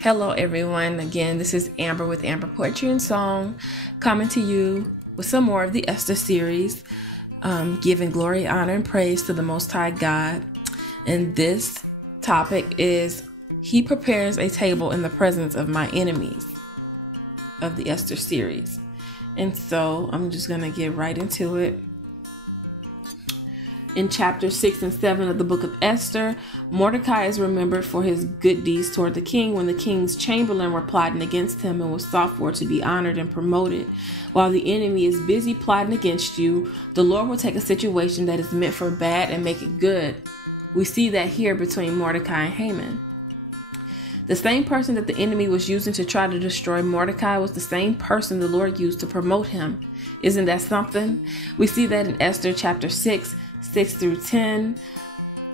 Hello everyone, again this is Amber with Amber Poetry and Song, coming to you with some more of the Esther series, giving glory, honor, and praise to the Most High God. And this topic is He prepares a table in the presence of my enemies, of the Esther series. And so I'm just going to get right into it. In chapter 6 and 7 of the book of Esther, Mordecai is remembered for his good deeds toward the king when the king's chamberlain were plotting against him and was sought for to be honored and promoted. While the enemy is busy plotting against you, the Lord will take a situation that is meant for bad and make it good. We see that here between Mordecai and Haman. The same person that the enemy was using to try to destroy Mordecai was the same person the Lord used to promote him. Isn't that something? We see that in Esther chapter 6 through 10.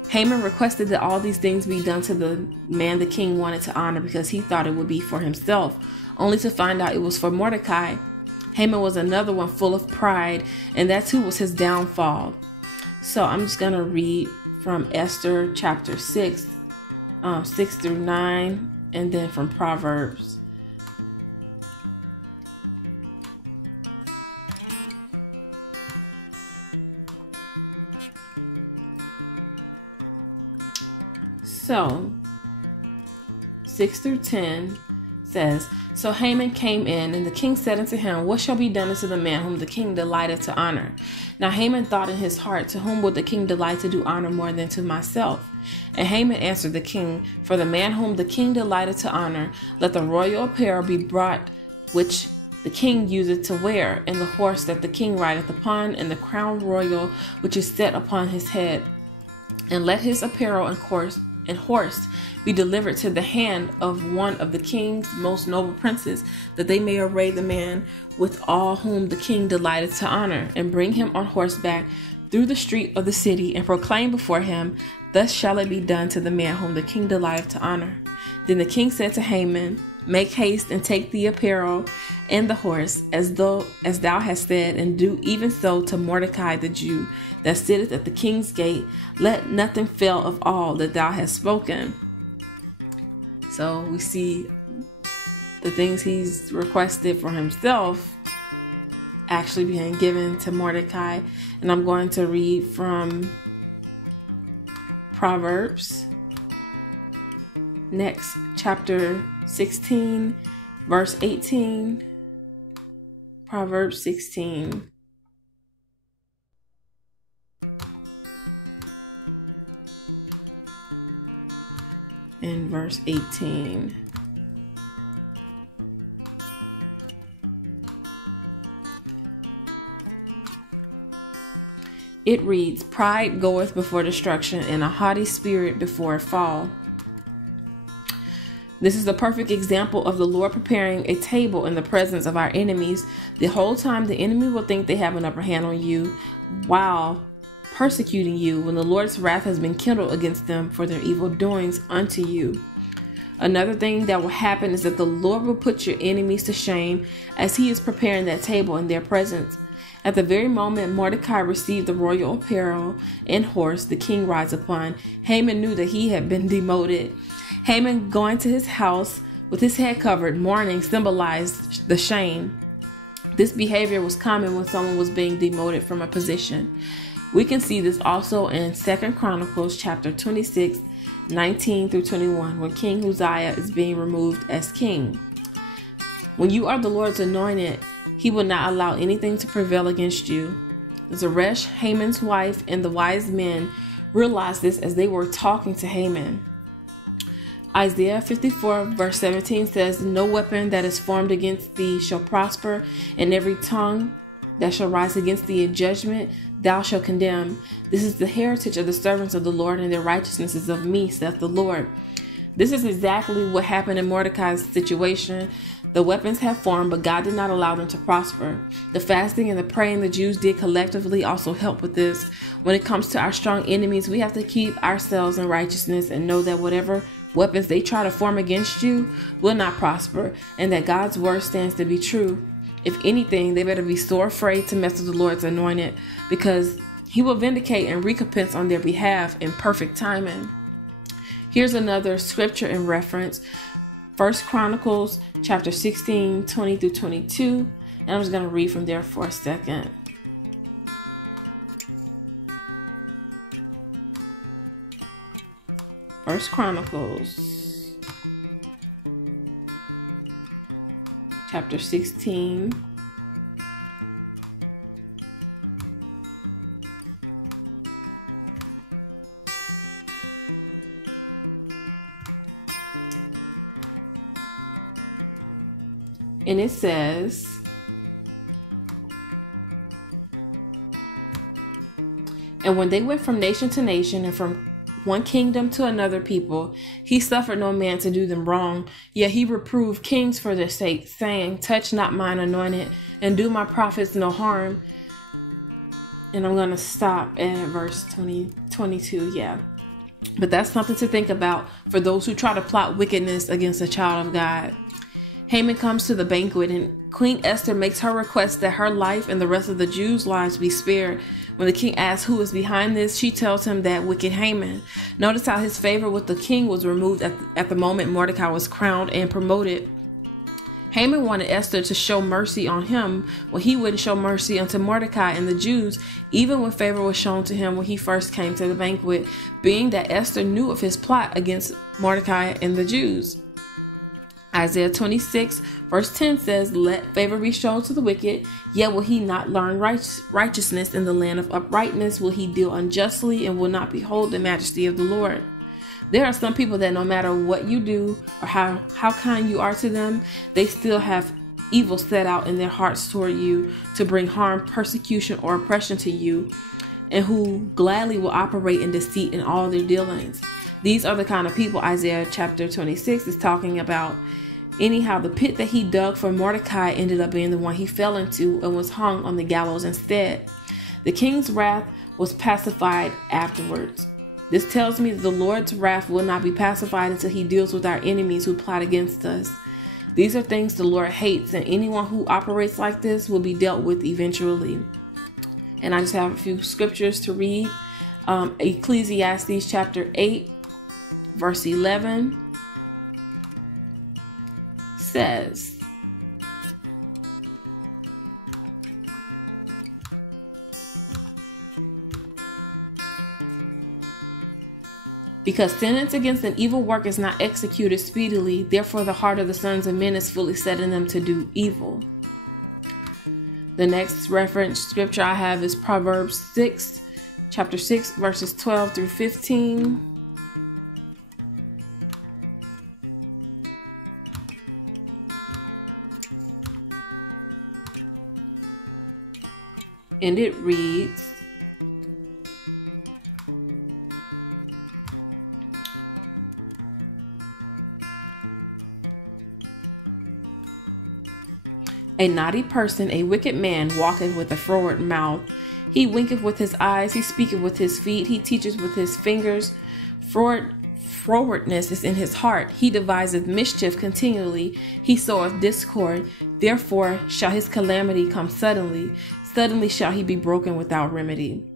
Haman requested that all these things be done to the man the king wanted to honor because he thought it would be for himself, only to find out it was for Mordecai. Haman was another one full of pride, and that too was his downfall. So I'm just going to read from Esther chapter 6 through 9, and then from Proverbs. So, 6 through 10 says, So Haman came in, and the king said unto him, What shall be done unto the man whom the king delighteth to honor? Now Haman thought in his heart, To whom would the king delight to do honor more than to myself? And Haman answered the king, For the man whom the king delighteth to honor, let the royal apparel be brought, which the king useth to wear, and the horse that the king rideth upon, and the crown royal which is set upon his head. And let his apparel and horse be delivered to the hand of one of the king's most noble princes, that they may array the man with all whom the king delighteth to honor, and bring him on horseback through the street of the city, and proclaim before him, Thus shall it be done to the man whom the king delighteth to honor. Then the king said to Haman, Make haste and take the apparel and the horse, as thou hast said, and do even so to Mordecai the Jew, that sitteth at the king's gate. Let nothing fail of all that thou hast spoken. So we see the things he's requested for himself actually being given to Mordecai. And I'm going to read from Proverbs. Next, chapter 16, verse 18. Proverbs 16. In verse 18. It reads, Pride goeth before destruction, and a haughty spirit before a fall. This is the perfect example of the Lord preparing a table in the presence of our enemies. The whole time the enemy will think they have an upper hand on you while persecuting you, when the Lord's wrath has been kindled against them for their evil doings unto you. Another thing that will happen is that the Lord will put your enemies to shame as he is preparing that table in their presence. At the very moment Mordecai received the royal apparel and horse the king rides upon, Haman knew that he had been demoted. Haman going to his house with his head covered, mourning, symbolized the shame. This behavior was common when someone was being demoted from a position. We can see this also in 2 Chronicles chapter 26, 19 through 21, when King Uzziah is being removed as king. When you are the Lord's anointed, he will not allow anything to prevail against you. Zeresh, Haman's wife, and the wise men realized this as they were talking to Haman. Isaiah 54 verse 17 says, No weapon that is formed against thee shall prosper, and every tongue that shall rise against thee in judgment thou shalt condemn. This is the heritage of the servants of the Lord, and their righteousness is of me, saith the Lord. This is exactly what happened in Mordecai's situation. The weapons have formed, but God did not allow them to prosper. The fasting and the praying the Jews did collectively also helped with this. When it comes to our strong enemies, we have to keep ourselves in righteousness and know that whatever weapons they try to form against you will not prosper, and that God's word stands to be true. If anything, they better be so afraid to mess with the Lord's anointed, because he will vindicate and recompense on their behalf in perfect timing. Here's another scripture in reference. First Chronicles chapter 16, 20 through 22. And I'm just going to read from there for a second. First Chronicles chapter 16. And it says, and when they went from nation to nation and from one kingdom to another people, he suffered no man to do them wrong. Yet he reproved kings for their sake, saying, touch not mine anointed, and do my prophets no harm. And I'm going to stop at verse 22. Yeah. But that's something to think about for those who try to plot wickedness against a child of God. Haman comes to the banquet, and Queen Esther makes her request that her life and the rest of the Jews' lives be spared. When the king asks who is behind this, she tells him that wicked Haman. Notice how his favor with the king was removed at the moment Mordecai was crowned and promoted. Haman wanted Esther to show mercy on him when he wouldn't show mercy unto Mordecai and the Jews, even when favor was shown to him when he first came to the banquet, being that Esther knew of his plot against Mordecai and the Jews. Isaiah 26 verse 10 says, let favor be shown to the wicked, yet will he not learn righteousness. In the land of uprightness will he deal unjustly, and will not behold the majesty of the Lord. There are some people that no matter what you do or how kind you are to them, they still have evil set out in their hearts toward you to bring harm, persecution, or oppression to you, and who gladly will operate in deceit in all their dealings. These are the kind of people Isaiah chapter 26 is talking about. Anyhow, the pit that he dug for Mordecai ended up being the one he fell into and was hung on the gallows instead. The king's wrath was pacified afterwards. This tells me that the Lord's wrath will not be pacified until he deals with our enemies who plot against us. These are things the Lord hates, and anyone who operates like this will be dealt with eventually. And I just have a few scriptures to read. Ecclesiastes chapter 8, verse 11 says, because sentence against an evil work is not executed speedily, therefore the heart of the sons of men is fully set in them to do evil. The next reference scripture I have is Proverbs 6, chapter 6, verses 12 through 15. And it reads, a naughty person, a wicked man, walketh with a froward mouth. He winketh with his eyes, he speaketh with his feet, he teacheth with his fingers. Frowardness is in his heart. He deviseth mischief continually. He soweth discord. Therefore shall his calamity come suddenly. Suddenly shall he be broken without remedy.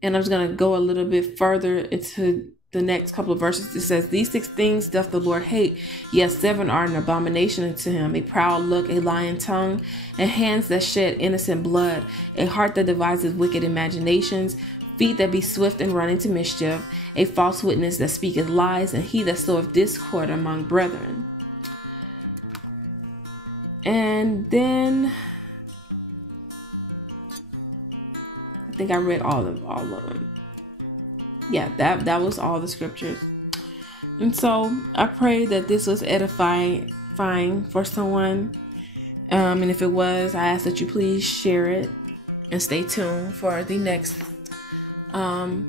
And I'm just going to go a little bit further into the next couple of verses. It says, these 6 things doth the Lord hate. Yes, 7 are an abomination unto him: a proud look, a lying tongue, and hands that shed innocent blood, a heart that devises wicked imaginations, feet that be swift and run into mischief, a false witness that speaketh lies, and he that soweth discord among brethren. And then I think I read all of them. Yeah, that was all the scriptures. And so I pray that this was edifying for someone. And if it was, I ask that you please share it and stay tuned for the next, the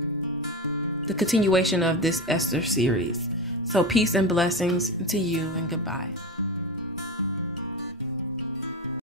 continuation of this Esther series. So peace and blessings to you, and goodbye.